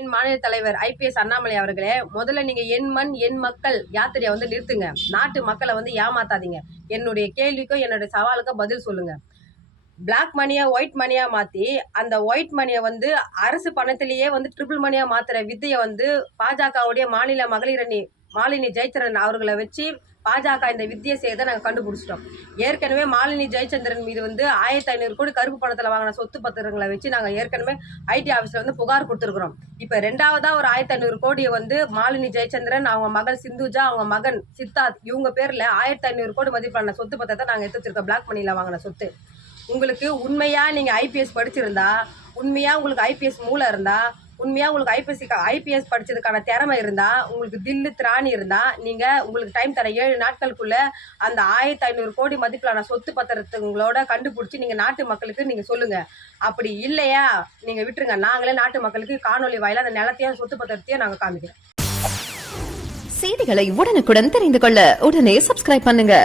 பாஜகவின் மாநில தலைவர் IPS அண்ணாமலை அவர்களே, முதல்ல நீங்க என் மண் என் மக்கள் யாத்திரையை வந்து நிறுத்துங்க. நாட்டு மக்களை வந்து ஏமாத்தாதீங்க. என்னுடைய கேள்விக்கும் என்னுடைய சவாலுக்கும் பதில் சொல்லுங்க. பிளாக் மணியா ஒயிட் மணியா மாத்தி அந்த ஒயிட் மணியை வந்து அரசு பணத்திலேயே வந்து ட்ரிபிள் மணியா மாத்துற வித்தையை வந்து பாஜகவுடைய மாநில மகளிர் அணி மாலினி ஜெயச்சந்திரன் அவர்களை வச்சு பாஜக இந்த வித்தியை செய்யறதை நாங்கள் கண்டுபிடிச்சிட்டோம். ஏற்கனவே மாலினி ஜெயச்சந்திரன் மீது வந்து 1500 கோடி கருப்பு பணத்தில் வாங்கின சொத்து பத்திரங்களை வச்சு நாங்கள் ஏற்கனவே ஐடி ஆஃபீஸில் வந்து புகார் கொடுத்துருக்குறோம். இப்போ ரெண்டாவதா ஒரு 1500 கோடியை வந்து மாலினி ஜெயச்சந்திரன், அவங்க மகள் சிந்துஜா, அவங்க மகன் சித்தார்த் இவங்க பேரில் 1500 கோடி மதிப்பான சொத்து பத்திரத்தை நாங்கள் எடுத்து வச்சிருக்கோம். பிளாக் மணியில் வாங்கின சொத்து. உங்களுக்கு உண்மையா நீங்க IPS படிச்சிருந்தா, உண்மையா உங்களுக்கு IPS மூளை இருந்தா, உண்மையா உங்களுக்கு IPS படிச்சதுக்கான திறமை இருந்தா, உங்களுக்கு தில்லு திராணி இருந்தா, நீங்க உங்களுக்கு டைம் தர 7 நாட்களுக்குள்ள அந்த 1500 கோடி மதிப்பிலான சொத்து பத்திரத்துங்களோட கண்டுபிடிச்சி நீங்க நாட்டு மக்களுக்கு நீங்க சொல்லுங்க. அப்படி இல்லையா நீங்க விட்டுருங்க. நாங்களே நாட்டு மக்களுக்கு காணொலி வாயில அந்த நிலத்தையும் சொத்து பத்திரத்தையும் நாங்க காமிக்கிறோம். செய்திகளை உடனுக்குடன் தெரிந்து கொள்ள உடனே சப்ஸ்கிரைப் பண்ணுங்க.